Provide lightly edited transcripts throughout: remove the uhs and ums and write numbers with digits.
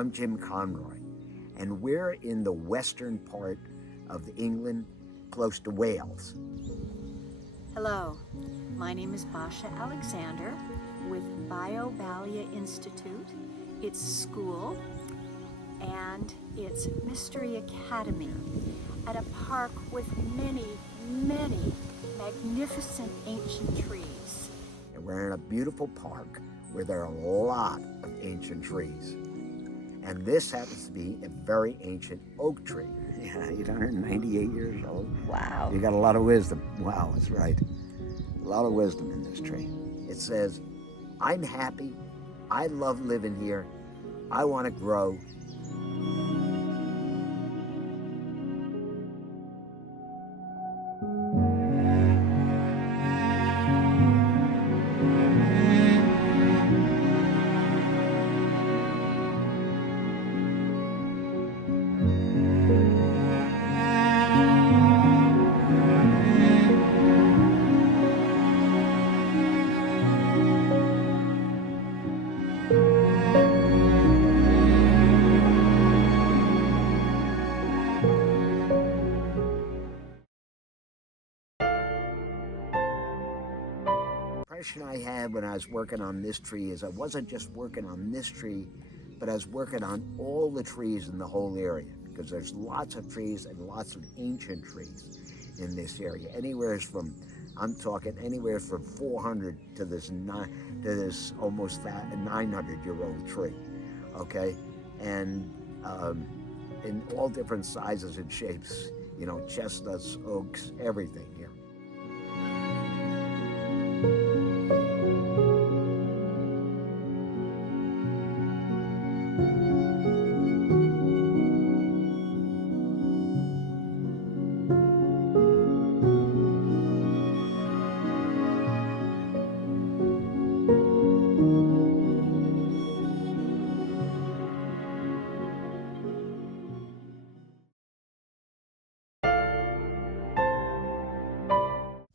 I'm Jim Conroy, and we're in the western part of England, close to Wales. Hello, my name is Basia Alexander with Basia Institute. It's school and it's Mystery Academy at a park with many, many magnificent ancient trees. And we're in a beautiful park where there are a lot of ancient trees. And this happens to be a very ancient oak tree. Yeah, 898 years old. Wow. You got a lot of wisdom. Wow, that's right. A lot of wisdom in this tree. It says, I'm happy, I love living here, I want to grow. The impression I had when I was working on this tree is I wasn't just working on this tree, but I was working on all the trees in the whole area, because there's lots of trees and lots of ancient trees in this area. I'm talking anywhere from 400 to this almost 900-year-old tree, okay? And in all different sizes and shapes, you know, chestnuts, oaks, everything here.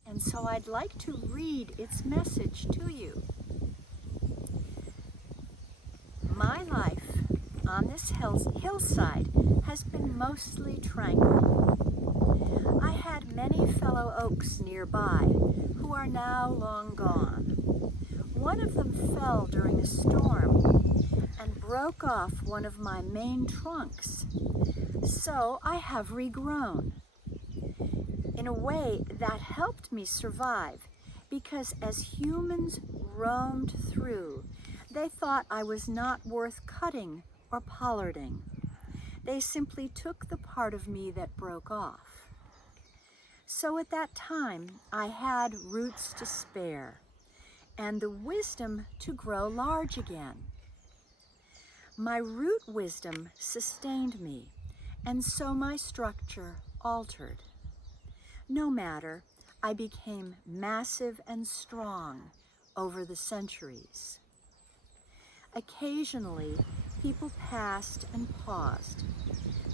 And so I'd like to read its message to you. My life on this hillside has been mostly tranquil. I had many fellow oaks nearby who are now long gone. One of them fell during a storm and broke off one of my main trunks. So I have regrown. In a way, that helped me survive, because as humans roamed through, they thought I was not worth cutting or pollarding. They simply took the part of me that broke off. So at that time, I had roots to spare and the wisdom to grow large again. My root wisdom sustained me, and so my structure altered. No matter, I became massive and strong over the centuries. Occasionally, people passed and paused.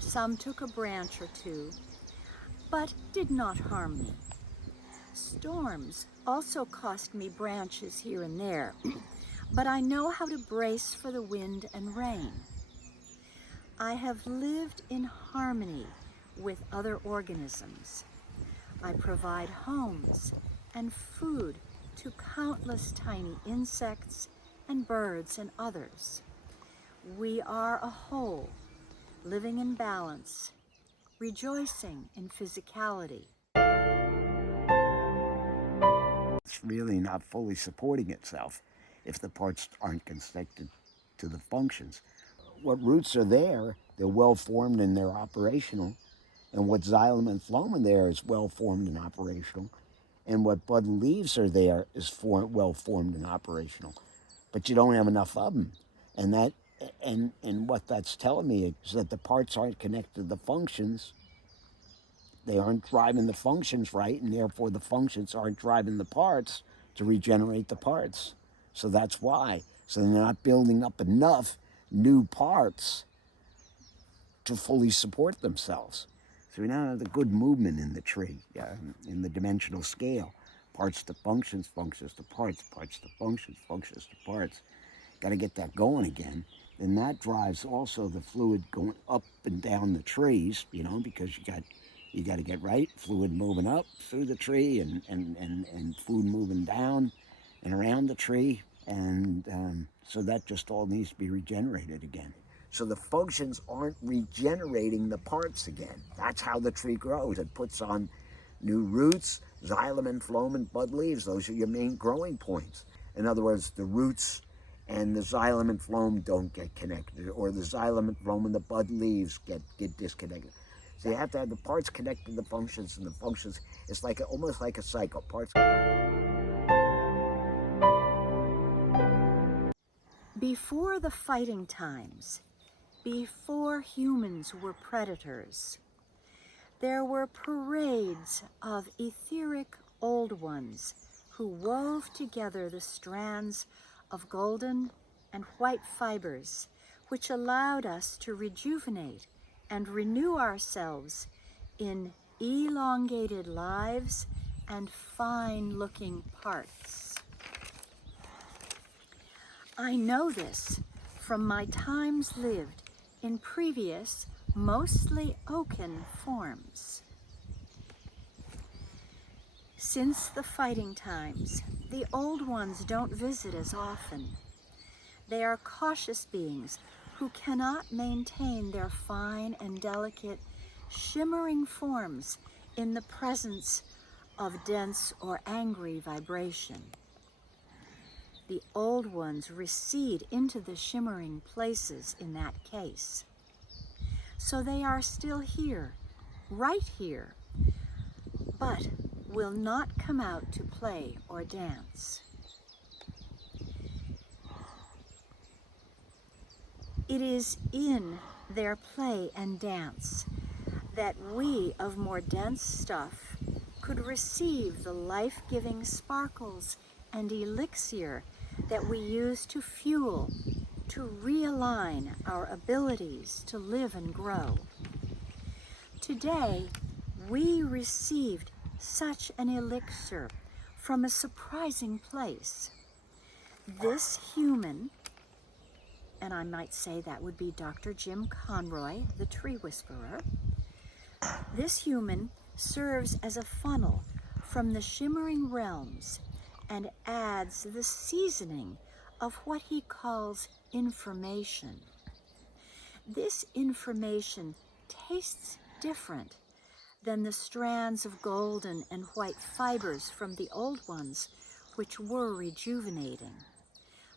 Some took a branch or two, but did not harm me. Storms also cost me branches here and there, but I know how to brace for the wind and rain. I have lived in harmony with other organisms. I provide homes and food to countless tiny insects and birds and others. We are a whole, living in balance, rejoicing in physicality. It's really not fully supporting itself if the parts aren't connected to the functions. What roots are there, they're well formed and they're operational. And what xylem and phloem there is well formed and operational. And what bud and leaves are there is well formed and operational. But you don't have enough of them. And what that's telling me is that the parts aren't connected to the functions. They aren't driving the functions right, and therefore the functions aren't driving the parts to regenerate the parts. So that's why. So they're not building up enough new parts to fully support themselves. So we now have the good movement in the tree, in the dimensional scale. Parts to functions, functions to parts, parts to functions, functions to parts. Got to get that going again. then that drives also the fluid going up and down the trees, because you got to get right fluid moving up through the tree and food moving down and around the tree, and so that just all needs to be regenerated again. So the functions aren't regenerating the parts again. That's how the tree grows. It puts on new roots, xylem and phloem and bud leaves. Those are your main growing points. In other words, the roots and the xylem and phloem don't get connected, or the xylem and phloem and the bud leaves get disconnected. So you have to have the parts connected to the functions, and the functions, it's like almost like a cycle. Parts. Before the fighting times, before humans were predators, there were parades of etheric old ones who wove together the strands of golden and white fibers, which allowed us to rejuvenate and renew ourselves in elongated lives and fine-looking parts. I know this from my times lived in previous, mostly oaken forms. Since the fighting times, the old ones don't visit as often. They are cautious beings who cannot maintain their fine and delicate, shimmering forms in the presence of dense or angry vibration. The old ones recede into the shimmering places in that case. So they are still here, right here, but will not come out to play or dance. It is in their play and dance that we of more dense stuff could receive the life-giving sparkles and elixir that we use to fuel, to realign our abilities to live and grow. Today, we received such an elixir from a surprising place. This human, and I might say that would be Dr. Jim Conroy, the tree whisperer, this human serves as a funnel from the shimmering realms and adds the seasoning of what he calls information. This information tastes different than the strands of golden and white fibers from the old ones, which were rejuvenating.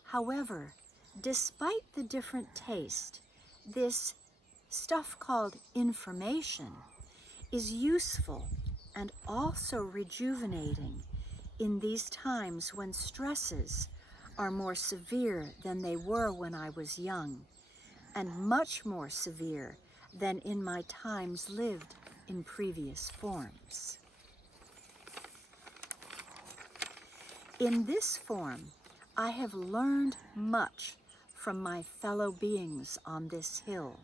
However, despite the different taste, this stuff called information is useful and also rejuvenating in these times when stresses are more severe than they were when I was young, and much more severe than in my times lived in previous forms. In this form, I have learned much from my fellow beings on this hill.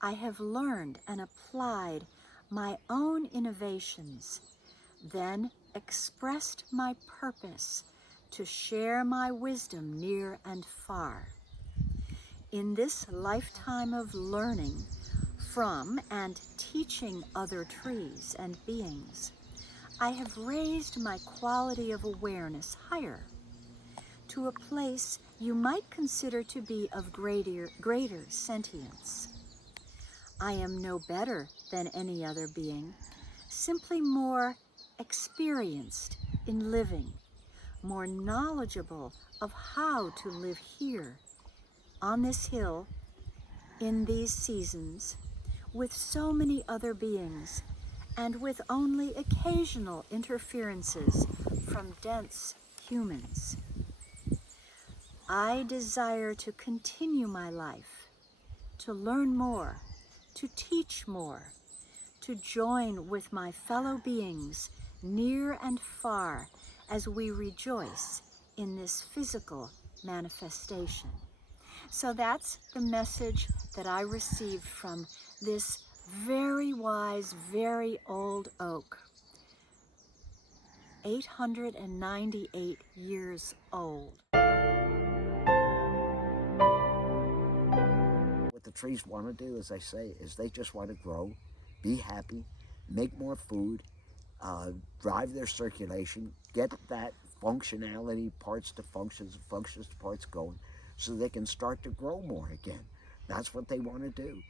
I have learned and applied my own innovations, then expressed my purpose to share my wisdom near and far. In this lifetime of learning from and teaching other trees and beings, I have raised my quality of awareness higher to a place you might consider to be of greater sentience. I am no better than any other being, simply more experienced in living, more knowledgeable of how to live here, on this hill, in these seasons, with so many other beings, and with only occasional interferences from dense humans. I desire to continue my life, to learn more, to teach more, to join with my fellow beings near and far as we rejoice in this physical manifestation. So that's the message that I received from this very wise, very old oak, 898 years old. the trees want to do, as I say, is they just want to grow, be happy, make more food, drive their circulation, get that functionality, parts to functions, functions to parts going, so they can start to grow more again. That's what they want to do.